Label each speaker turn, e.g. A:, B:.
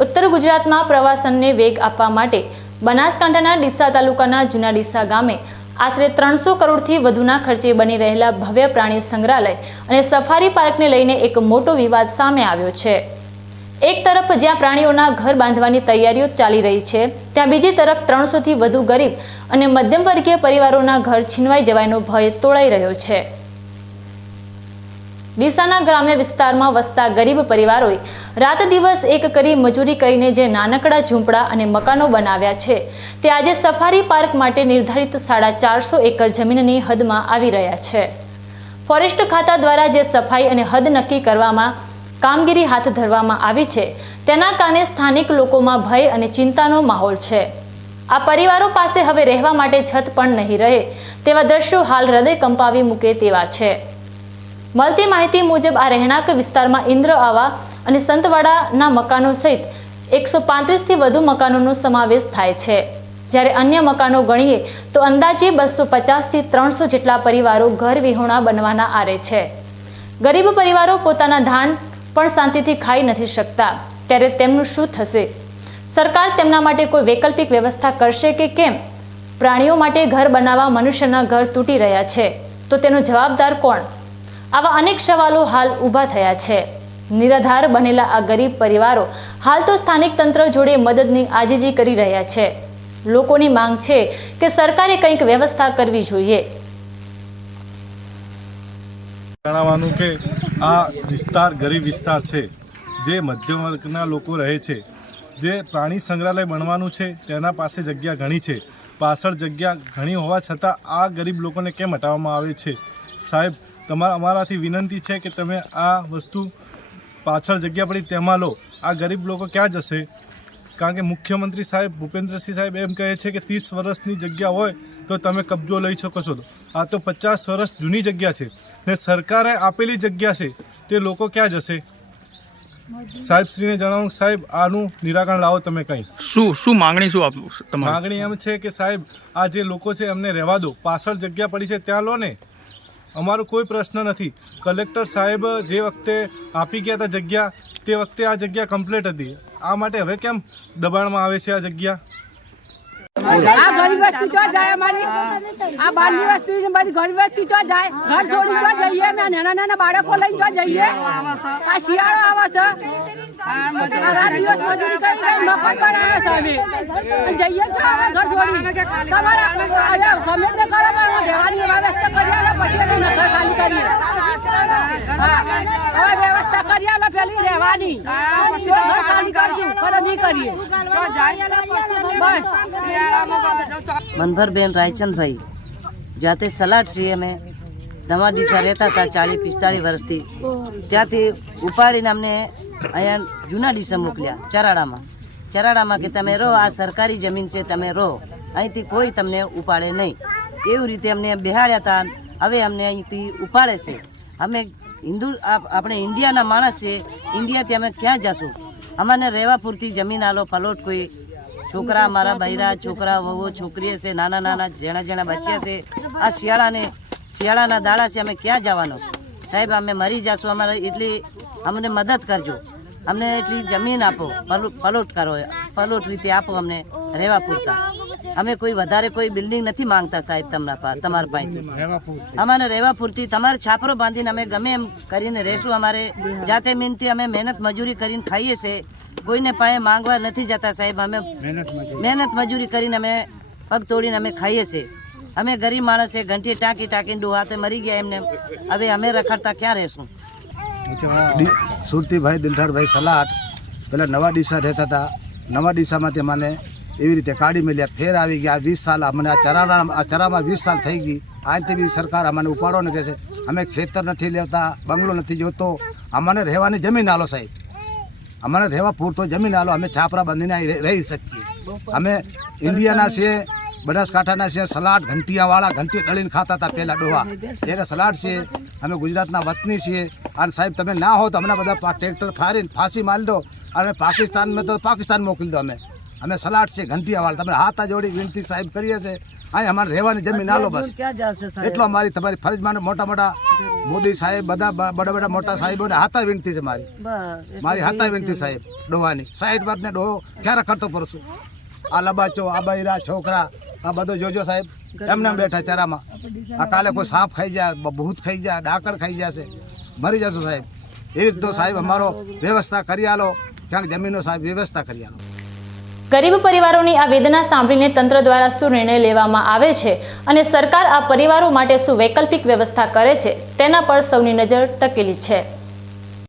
A: ઉત્તર ગુજરાતમાં પ્રવાસનને વેગ આપવા માટે બનાસકાંઠાના ડીસા તાલુકાના જૂના ડીસા ગામે આશરે ત્રણસો કરોડથી વધુના ખર્ચે બની રહેલા ભવ્ય પ્રાણી સંગ્રહાલય અને સફારી પાર્કને લઈને એક મોટો વિવાદ સામે આવ્યો છે. એક તરફ જ્યાં પ્રાણીઓના ઘર બાંધવાની તૈયારીઓ ચાલી રહી છે, ત્યાં બીજી તરફ ત્રણસોથી વધુ ગરીબ અને મધ્યમ વર્ગીય પરિવારોના ઘર છીનવાઈ જવાનો ભય તોળાઈ રહ્યો છે. ડીસાના ગ્રામ્ય વિસ્તારમાં વસતા ગરીબ પરિવારોએ રાત દિવસ એક કરી મજૂરી કરીને જે નાનકડા ઝૂંપડા અને મકાનો બનાવ્યા છે, તે આજે સફારી પાર્ક માટે નિર્ધારિત સાડા ચારસો એકર જમીનની હદમાં આવી રહ્યા છે. ફોરેસ્ટ ખાતા દ્વારા જે સફાઈ અને હદ નક્કી કરવામાં કામગીરી હાથ ધરવામાં આવી છે, તેના કારણે સ્થાનિક લોકોમાં ભય અને ચિંતાનો માહોલ છે. આ પરિવારો પાસે હવે રહેવા માટે છત પણ નહીં રહે, તેવા દ્રશ્યો હાલ હૃદય કંપાવી મૂકે તેવા છે. મળતી માહિતી મુજબ આ રહેણાંક વિસ્તારમાં ઇન્દ્ર આવા અને સંતવાડાના મકાનો સહિત એકસો પાંત્રીસથી વધુ મકાનોનો સમાવેશ થાય છે. જ્યારે અન્ય મકાનો ગણીએ તો અંદાજે બસો પચાસથી ત્રણસો જેટલા પરિવારો ઘર વિહોણા બનવાના આરે છે. ગરીબ પરિવારો પોતાના ધાન પણ શાંતિથી ખાઈ નથી શકતા. ત્યારે તેમનું શું થશે? સરકાર તેમના માટે કોઈ વૈકલ્પિક વ્યવસ્થા કરશે કે કેમ? પ્રાણીઓ માટે ઘર બનાવવા મનુષ્યના ઘર તૂટી રહ્યા છે. તો તેનો જવાબદાર કોણ? આવા અનેક સવાલો હાલ ઊભા થયા છે. નિરાધાર બનેલા આ ગરીબ પરિવારો હાલ તો સ્થાનિક તંત્ર જોડે મદદની આજીજી કરી રહ્યા છે. લોકોની માંગ છે કે સરકારે કંઈક વ્યવસ્થા કરવી જોઈએ.
B: જણાવવાનું કે આ વિસ્તાર ગરીબ વિસ્તાર છે, જે મધ્યમ વર્ગના લોકો રહે છે, જે પ્રાણી સંગ્રહાલય બનવાનું છે, તેના પાસે જગ્યા ઘણી છે. પાછળ જગ્યા ઘણી હોવા છતાં આ ગરીબ લોકોને કેમ હટાવવામાં આવે છે? સાહેબ તમારા અમારાથી વિનંતી છે કે તમે આ વસ્તુ પાછળ જગ્યા પડી તેમાં લો. આ ગરીબ લોકો ક્યાં જશે? કારણ કે મુખ્યમંત્રી સાહેબ ભૂપેન્દ્રસિંહ સાહેબ એમ કહે છે કે ત્રીસ વર્ષની જગ્યા હોય તો તમે કબજો લઈ શકો છો. આ તો પચાસ વર્ષ જૂની જગ્યા છે ને સરકારે આપેલી જગ્યા છે. તે લોકો ક્યાં જશે? સાહેબશ્રીને જણાવું સાહેબ આનું નિરાકરણ લાવો તમે કંઈ.
C: શું શું માંગણી શું આપવું માંગણી
B: માગણી એમ છે કે સાહેબ આ જે લોકો છે એમને રહેવા દો. પાછળ જગ્યા પડી છે ત્યાં લો ને. અમારો કોઈ પ્રશ્ન નથી. કલેક્ટર સાહેબ જે વખતે આપી ગયા હતા જગ્યા, તે વખતે આ જગ્યા કમ્પ્લીટ હતી. આ માટે હવે કેમ દબાણમાં આવે છે આ જગ્યા?
D: આ નાના નાના બાળકો લઈ ચો જઈએ? આ શિયાળો આવે છે. દિવસ મજૂરી કરી મકાન પણ આવે છે અમે. જઈએ છો ઘર છોડી. તમારે ગમે તે કરો પણ રહેવાની વ્યવસ્થા કરી આલો પછી અમે ઘર ખાલી કરીએ. હવે વ્યવસ્થા કરી આલો પેલી રહેવાની. ઘર ખાલી કરશું પણ નહીં કરીએ. બસ.
E: મનભરબેન રાયચંદભાઈ જાતે સલાડ છીએ અમે નવા ડીસા રહેતા હતા ચાલીસ પિસ્તાળીસ વર્ષથી. ત્યાંથી ઉપાડીને અમને અહીંયા જૂના ડીસા મોકલ્યા, ચરાડામાં. ચરાડામાં કે તમે રહો, આ સરકારી જમીન છે, તમે રહો. અહીંથી કોઈ તમને ઉપાડે નહીં. એવી રીતે અમને બિહાડ્યા હતા, હવે અમને અહીંથી ઉપાડે છે. અમે હિન્દુ આપણે ઇન્ડિયાના માણસ છે, ઇન્ડિયાથી અમે ક્યાં જશું? અમને રહેવા પૂરતી જમીન આલો પલોટ કોઈ છોકરા મારા બૈરા, છોકરા વહુ છોકરીઓ છે, નાના નાના જેણા જેણા બચ્યા છે. આ શિયાળાને, શિયાળાના દાડા છે, અમે ક્યાં જવાનું? સાહેબ, અમે મરી જશું, અમારે એટલી અમને મદદ કરજો. અમને એટલી જમીન આપો પલો- પલોટ કરો પલોટ રીતે આપો અમને રહેવા પૂરતા. અમે કોઈ વધારે કોઈ બિલ્ડિંગ નથી માંગતા સાહેબ તમારા પાસે તમારા પાસે અમારે રહેવા પૂરતી. તમારે છાપરો બાંધીને અમે ગમે એમ કરીને રહેશું. અમારે જાતે મહેનથી અમે મહેનત મજૂરી કરીને ખાઈએ છે. કોઈને પાસે માંગવા નથી જતા સાહેબ અમે. મહેનત મજૂરી. કરીને અમે પગ તોડીને અમે ખાઈએ છીએ અમે ગરીબ માણસે ઘંટી ટાંકી ટાંકીને ડોહાતે મરી ગયા એમને. હવે અમે રખડતા ક્યાં રહેશું?
F: સુરતીભાઈ દિલઠારભાઈ સલાટ પહેલાં નવા ડીસા રહેતા હતા. નવા ડીસામાંથી મને એવી રીતે કાઢી મળ્યા. ફેર આવી ગયા. વીસ સાલ અમને આ ચરાના, આ ચરામાં વીસ સાલ થઈ ગઈ. આજથી બી સરકાર અમને ઉપાડો ને કહે છે અમે ખેતર નથી લેતા બંગલો નથી જોતો. અમને રહેવાની જમીન આલો સાહેબ. અમને રહેવા પૂરતો જમીન આલો. અમે છાપરા બાંધીને રહી શકીએ. અમે ઇન્ડિયાના છીએ. બનાસકાંઠાના છે સલાડ ઘંટિયાવાળા ઘંટી દળીને ખાતા હતા પહેલાં ડોહા. ત્યારે સલાડ છે અમે ગુજરાતના વતની છીએ. અને સાહેબ તમે ના હો તો અમને બધા ટ્રેક્ટર ફારીને ફાંસી મારી દો. અને પાકિસ્તાનમાં તો પાકિસ્તાન મોકલી દો અમે. અમે સલાડ છે ઘંટિયાવાળા. તમે હાથ જોડી વિનંતી સાહેબ કરીએ છે અહીં અમારે રહેવાની જમીન આલો બસ. એટલો અમારી તમારી ફરજમાં મોટા મોટા મોદી સાહેબ બધા બડા બડા મોટા સાહેબોને હાથા વિનંતી છે મારી. મારી હાથા વિનંતી સાહેબ ડોવાની સાહેબ વાતને ડોહો ક્યારે કરતો પડશું આ લબાચો આ બૈરા છોકરા આ બધો જોજો સાહેબ. એમને એમ બેઠા ચરામાં. આ કાલે કોઈ સાપ ખાઈ જાય ભૂત ખાઈ જાય ડાકર ખાઈ જશે. મરી જશો સાહેબ. એ રીતે તો સાહેબ અમારો વ્યવસ્થા કરી આલો. ક્યાંક જમીનો સાહેબ વ્યવસ્થા કરી આલો.
A: ગરીબ પરિવારોની આ વેદના સાંભળીને તંત્ર દ્વારા શું નિર્ણય લેવામાં આવે છે અને સરકાર આ પરિવારો માટે શું વૈકલ્પિક વ્યવસ્થા કરે છે તેના પર સૌની નજર ટકેલી છે.